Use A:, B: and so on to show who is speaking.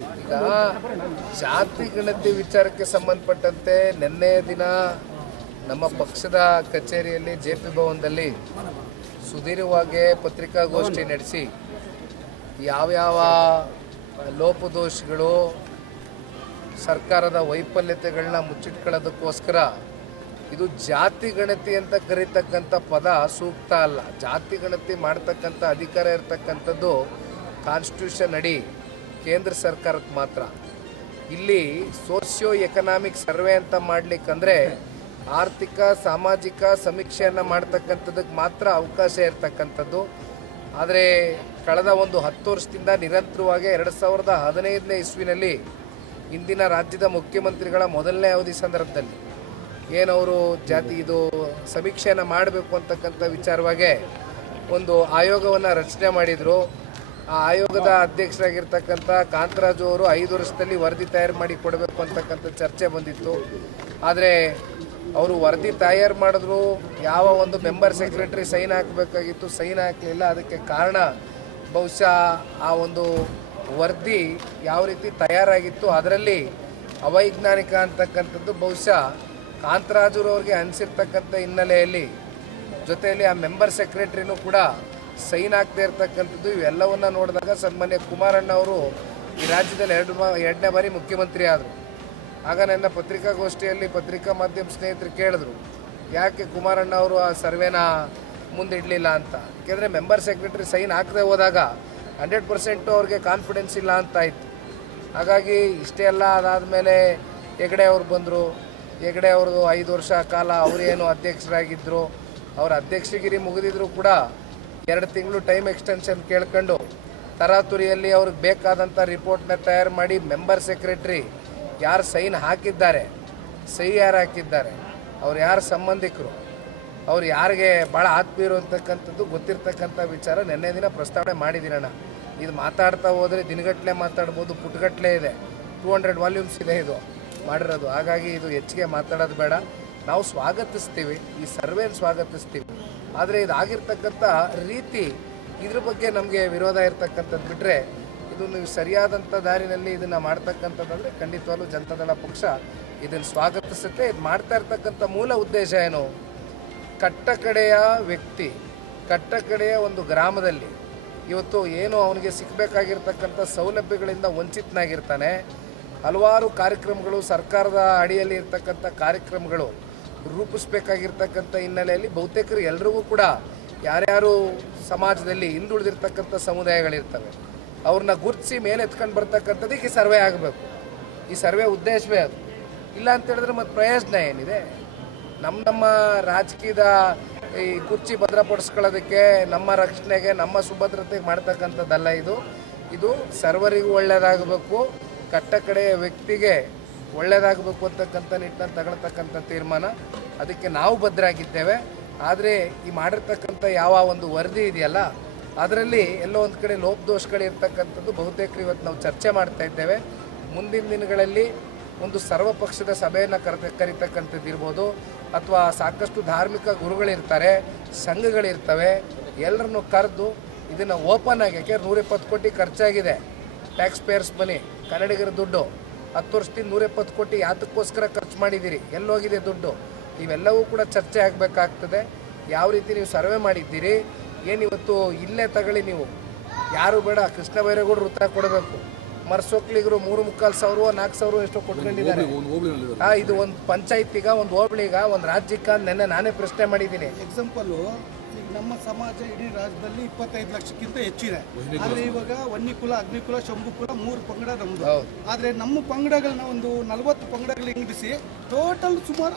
A: ಈಗ ಜಾತಿ ಗಣತಿ ವಿಚಾರಕ್ಕೆ ಸಂಬಂಧಪಟ್ಟಂತೆ ನಿನ್ನೆ ದಿನ ನಮ್ಮ ಪಕ್ಷದ ಕಚೇರಿಯಲ್ಲಿ ಜೆ ಪಿ ಭವನದಲ್ಲಿ ಸುದೀರ್ಘವಾಗಿ ಪತ್ರಿಕಾಗೋಷ್ಠಿ ನಡೆಸಿ ಯಾವ್ಯಾವ ಲೋಪದೋಷಗಳು ಸರ್ಕಾರದ ವೈಫಲ್ಯತೆಗಳನ್ನ ಮುಚ್ಚಿಟ್ಕೊಳ್ಳೋದಕ್ಕೋಸ್ಕರ ಇದು ಜಾತಿ ಗಣತಿ ಅಂತ ಕರೀತಕ್ಕಂಥ ಪದ ಸೂಕ್ತ ಅಲ್ಲ. ಜಾತಿ ಗಣತಿ ಮಾಡ್ತಕ್ಕಂಥ ಅಧಿಕಾರ ಇರತಕ್ಕಂಥದ್ದು ಕಾನ್ಸ್ಟಿಟ್ಯೂಷನ್ ಅಡಿ ಕೇಂದ್ರ ಸರ್ಕಾರಕ್ಕೆ ಮಾತ್ರ. ಇಲ್ಲಿ ಸೋಷಿಯೋ ಎಕನಾಮಿಕ್ ಸರ್ವೆ ಅಂತ ಮಾಡಲಿಕ್ಕಂದ್ರೆ ಆರ್ಥಿಕ, ಸಾಮಾಜಿಕ ಸಮೀಕ್ಷೆಯನ್ನು ಮಾಡ್ತಕ್ಕಂಥದ್ದಕ್ಕೆ ಮಾತ್ರ ಅವಕಾಶ ಇರತಕ್ಕಂಥದ್ದು. ಆದರೆ ಕಳೆದ ಒಂದು ಹತ್ತು ವರ್ಷದಿಂದ ನಿರಂತರವಾಗಿ ಎರಡು ಸಾವಿರದ ಹದಿನೈದನೇ ಇಸ್ವಿನಲ್ಲಿ ಇಂದಿನ ರಾಜ್ಯದ ಮುಖ್ಯಮಂತ್ರಿಗಳ ಮೊದಲನೇ ಅವಧಿ ಸಂದರ್ಭದಲ್ಲಿ ಏನವರು ಜಾತಿ ಇದು ಸಮೀಕ್ಷೆಯನ್ನು ಮಾಡಬೇಕು ಅಂತಕ್ಕಂಥ ವಿಚಾರವಾಗಿ ಒಂದು ಆಯೋಗವನ್ನು ರಚನೆ ಮಾಡಿದರು. ಆ ಆಯೋಗದ ಅಧ್ಯಕ್ಷರಾಗಿರ್ತಕ್ಕಂಥ ಕಾಂತರಾಜು ಅವರು ಐದು ವರ್ಷದಲ್ಲಿ ವರದಿ ತಯಾರು ಮಾಡಿ ಕೊಡಬೇಕು ಅಂತಕ್ಕಂಥ ಚರ್ಚೆ ಬಂದಿತ್ತು. ಆದರೆ ಅವರು ವರದಿ ತಯಾರು ಮಾಡಿದ್ರು, ಯಾವ ಒಂದು ಮೆಂಬರ್ ಸೆಕ್ರೆಟರಿ ಸೈನ್ ಹಾಕಬೇಕಾಗಿತ್ತು, ಸೈನ್ ಹಾಕಲಿಲ್ಲ. ಅದಕ್ಕೆ ಕಾರಣ ಬಹುಶಃ ಆ ಒಂದು ವರದಿ ಯಾವ ರೀತಿ ತಯಾರಾಗಿತ್ತು, ಅದರಲ್ಲಿ ಅವೈಜ್ಞಾನಿಕ ಅಂತಕ್ಕಂಥದ್ದು ಬಹುಶಃ ಕಾಂತರಾಜುರವ್ರಿಗೆ ಅನಿಸಿರ್ತಕ್ಕಂಥ ಹಿನ್ನೆಲೆಯಲ್ಲಿ ಜೊತೆಯಲ್ಲಿ ಆ ಮೆಂಬರ್ ಸೆಕ್ರೆಟ್ರಿನೂ ಕೂಡ ಸೈನ್ ಆಗದೆ ಇರ್ತಕ್ಕಂಥದ್ದು ಇವೆಲ್ಲವನ್ನ ನೋಡಿದಾಗ ಸನ್ಮಾನ್ಯ ಕುಮಾರಣ್ಣ ಅವರು ಈ ರಾಜ್ಯದಲ್ಲಿ ಎರಡು ಎರಡನೇ ಬಾರಿ ಮುಖ್ಯಮಂತ್ರಿ ಆದರು. ಆಗ ನನ್ನ ಪತ್ರಿಕಾಗೋಷ್ಠಿಯಲ್ಲಿ ಪತ್ರಿಕಾ ಮಾಧ್ಯಮ ಸ್ನೇಹಿತರು ಕೇಳಿದ್ರು, ಯಾಕೆ ಕುಮಾರಣ್ಣ ಅವರು ಆ ಸರ್ವೆನ ಮುಂದಿಡಲಿಲ್ಲ ಅಂತ? ಯಾಕೆಂದರೆ ಮೆಂಬರ್ ಸೆಕ್ರೆಟರಿ ಸೈನ್ ಹಾಕದೆ ಹೋದಾಗ ಹಂಡ್ರೆಡ್ ಪರ್ಸೆಂಟು ಅವ್ರಿಗೆ ಕಾನ್ಫಿಡೆನ್ಸ್ ಇಲ್ಲ ಅಂತ ಇತ್ತು ಹಾಗಾಗಿ ಇಷ್ಟೇ ಎಲ್ಲ ಅದಾದಮೇಲೆ ಹೆಗಡೆ ಅವ್ರು ಬಂದರು. ಹೆಗಡೆ ಅವ್ರದ್ದು ಐದು ವರ್ಷ ಕಾಲ ಅವರೇನು ಅಧ್ಯಕ್ಷರಾಗಿದ್ದರು ಅವ್ರ ಅಧ್ಯಕ್ಷಗಿರಿ ಮುಗಿದಿದ್ರು ಕೂಡ ಎರಡು ತಿಂಗಳು ಟೈಮ್ ಎಕ್ಸ್ಟೆನ್ಷನ್ ಕೇಳ್ಕೊಂಡು ತರಾತುರಿಯಲ್ಲಿ ಅವ್ರಿಗೆ ಬೇಕಾದಂಥ ರಿಪೋರ್ಟ್ನ ತಯಾರು ಮಾಡಿ ಮೆಂಬರ್ ಸೆಕ್ರೆಟ್ರಿ ಯಾರು ಸೈನ್ ಹಾಕಿದ್ದಾರೆ, ಸಹಿ ಯಾರು ಹಾಕಿದ್ದಾರೆ, ಅವ್ರು ಯಾರು ಸಂಬಂಧಿಕರು, ಅವ್ರು ಯಾರಿಗೆ ಭಾಳ ಆತ್ಮೀಯರು ಅಂತಕ್ಕಂಥದ್ದು ಗೊತ್ತಿರ್ತಕ್ಕಂಥ ವಿಚಾರ ನಿನ್ನೆ ದಿನ ಪ್ರಸ್ತಾವನೆ ಮಾಡಿದ್ದೀರಣ್ಣ ಇದು ಮಾತಾಡ್ತಾ ಹೋದರೆ ದಿನಗಟ್ಟಲೆ ಮಾತಾಡ್ಬೋದು ಪುಟ್ಗಟ್ಟಲೆ ಇದೆ. ಟೂ ಹಂಡ್ರೆಡ್ ವಾಲ್ಯೂಮ್ಸ್ ಇದೆ ಇದು ಮಾಡಿರೋದು. ಹಾಗಾಗಿ ಇದು ಹೆಚ್ಚಿಗೆ ಮಾತಾಡೋದು ಬೇಡ. ನಾವು ಸ್ವಾಗತಿಸ್ತೀವಿ. ಈ ಸರ್ವೇನ ಸ್ವಾಗತಿಸ್ತೀವಿ. ಆದರೆ ಇದಾಗಿರ್ತಕ್ಕಂಥ ರೀತಿ ಇದ್ರ ಬಗ್ಗೆ ನಮಗೆ ವಿರೋಧ ಇರ್ತಕ್ಕಂಥದ್ದು ಬಿಟ್ಟರೆ ಇದನ್ನು ಸರಿಯಾದಂಥ ದಾರಿನಲ್ಲಿ ಇದನ್ನು ಮಾಡ್ತಕ್ಕಂಥದ್ದಂದರೆ ಖಂಡಿತವಾಗ್ಲೂ ಜನತಾದಳ ಪಕ್ಷ ಇದನ್ನು ಸ್ವಾಗತಿಸುತ್ತೆ. ಇದು ಮಾಡ್ತಾ ಇರ್ತಕ್ಕಂಥ ಮೂಲ ಉದ್ದೇಶ ಏನು? ಕಟ್ಟಕಡೆಯ ವ್ಯಕ್ತಿ ಕಟ್ಟಕಡೆಯ ಒಂದು ಗ್ರಾಮದಲ್ಲಿ ಇವತ್ತು ಏನು ಅವನಿಗೆ ಸಿಕ್ಕಬೇಕಾಗಿರ್ತಕ್ಕಂಥ ಸೌಲಭ್ಯಗಳಿಂದ ವಂಚಿತನಾಗಿರ್ತಾನೆ. ಹಲವಾರು ಕಾರ್ಯಕ್ರಮಗಳು ಸರ್ಕಾರದ ಅಡಿಯಲ್ಲಿ ಇರ್ತಕ್ಕಂಥ ಕಾರ್ಯಕ್ರಮಗಳು. ರೂಪಿಸ್ಬೇಕಾಗಿರ್ತಕ್ಕಂಥ ಹಿನ್ನೆಲೆಯಲ್ಲಿ ಬಹುತೇಕರು ಎಲ್ರಿಗೂ ಕೂಡ ಯಾರ್ಯಾರು ಸಮಾಜದಲ್ಲಿ ಹಿಂದುಳಿದಿರ್ತಕ್ಕಂಥ ಸಮುದಾಯಗಳಿರ್ತವೆ, ಅವ್ರನ್ನ ಗುರುತಿಸಿ ಮೇಲೆ ಎತ್ಕೊಂಡು ಬರ್ತಕ್ಕಂಥದ್ದಕ್ಕೆ ಸರ್ವೆ ಆಗಬೇಕು. ಈ ಸರ್ವೆ ಉದ್ದೇಶವೇ ಅದು. ಇಲ್ಲ ಅಂತ ಹೇಳಿದ್ರೆ ಮತ್ತೆ ಪ್ರಯೋಜನ ಏನಿದೆ? ನಮ್ಮ ನಮ್ಮ ರಾಜಕೀಯದ ಈ ಕುರ್ಚಿ ಭದ್ರಪಡಿಸ್ಕೊಳ್ಳೋದಕ್ಕೆ, ನಮ್ಮ ರಕ್ಷಣೆಗೆ, ನಮ್ಮ ಸುಭದ್ರತೆಗೆ ಮಾಡ್ತಕ್ಕಂಥದ್ದಲ್ಲ ಇದು. ಇದು ಸರ್ವರಿಗೂ ಒಳ್ಳೆಯದಾಗಬೇಕು ಕಟ್ಟ ಕಡೆಯ ವ್ಯಕ್ತಿಗೆ ಒಳ್ಳೆಯದಾಗಬೇಕು ಅಂತಕ್ಕಂಥ ನಿಟ್ಟಿನಲ್ಲಿ ತಗೊಳ್ತಕ್ಕಂಥ ತೀರ್ಮಾನ. ಅದಕ್ಕೆ ನಾವು ಭದ್ರಾಗಿದ್ದೇವೆ. ಆದರೆ ಈ ಮಾಡಿರ್ತಕ್ಕಂಥ ಯಾವ ಒಂದು ವರದಿ ಇದೆಯಲ್ಲ, ಅದರಲ್ಲಿ ಎಲ್ಲೋ ಒಂದು ಕಡೆ ಲೋಪದೋಷಗಳಿರ್ತಕ್ಕಂಥದ್ದು ಬಹುತೇಕ ಇವತ್ತು ನಾವು ಚರ್ಚೆ ಮಾಡ್ತಾ ಇದ್ದೇವೆ. ಮುಂದಿನ ದಿನಗಳಲ್ಲಿ ಒಂದು ಸರ್ವಪಕ್ಷದ ಸಭೆಯನ್ನು ಕರೆತ, ಕರಿತಕ್ಕಂಥದ್ದು ಇರ್ಬೋದು, ಅಥವಾ ಸಾಕಷ್ಟು ಧಾರ್ಮಿಕ ಗುರುಗಳಿರ್ತಾರೆ, ಸಂಘಗಳಿರ್ತವೆ, ಎಲ್ಲರನ್ನು ಕರೆದು ಇದನ್ನು ಓಪನ್ ಆಗಿ, ಯಾಕೆ ನೂರಿಪ್ಪತ್ತು ಕೋಟಿ ಖರ್ಚಾಗಿದೆ. ಟ್ಯಾಕ್ಸ್ ಪೇಯರ್ಸ್ ಮನಿ ಕನ್ನಡಿಗರ ದುಡ್ಡು. ಹತ್ತು ವರ್ಷದಿಂದ ನೂರಿಪ್ಪತ್ತು ಕೋಟಿ ಯಾತಕ್ಕೋಸ್ಕರ ಖರ್ಚು ಮಾಡಿದ್ದೀರಿ. ಎಲ್ಲೋಗಿದೆ ದುಡ್ಡು. ಇವೆಲ್ಲವೂ ಕೂಡ ಚರ್ಚೆ ಆಗಬೇಕಾಗ್ತದೆ. ಯಾವ ರೀತಿ ನೀವು ಸರ್ವೆ ಮಾಡಿದ್ದೀರಿ? ಏನಿವತ್ತು ಇಲ್ಲೇ ತಗೊಳ್ಳಿ ನೀವು. ಯಾರು ಬೇಡ ಕೃಷ್ಣ ಬೈರೇಗೌಡರು ಉತ್ತರ ಕೊಡಬೇಕು. ಮರ್ಸೋಕ್ಲಿಗರು ಮೂರು ಮುಕ್ಕಾಲು ಸಾವಿರ ನಾಲ್ಕು ಸಾವಿರ ಎಷ್ಟೋ ಕೊಟ್ಕೊಂಡಿದ್ದಾರೆ. ಇದು ಒಂದು ಪಂಚಾಯತಿಗ ಒಂದು ಹೋಬಳಿಗ ಒಂದು ರಾಜ್ಯಕ್ಕ ಅಂತ ನೆನ್ನೆ ನಾನೇ ಪ್ರಶ್ನೆ ಮಾಡಿದ್ದೀನಿ.
B: ಎಕ್ಸಾಂಪಲು ನಮ್ಮ ಸಮಾಜ ಇಡೀ ರಾಜ್ಯದಲ್ಲಿ ಇಪ್ಪತ್ತೈದು ಲಕ್ಷಕ್ಕಿಂತ ಹೆಚ್ಚಿದೆ. ಆದ್ರೆ ಇವಾಗ ವನ್ಯಕುಲ ಅಗ್ನಿಕುಲ ಶಂಭುಕುಲ ಮೂರು ಪಂಗಡ ನಮ್ದು.
A: ಆದರೆ
B: ಆದ್ರೆ ನಮ್ಮ ಪಂಗಡಗಳನ್ನ ಒಂದು ನಲವತ್ತು ಪಂಗಡಗಳು ಹಿಂಗಿಸಿ ಟೋಟಲ್ ಸುಮಾರು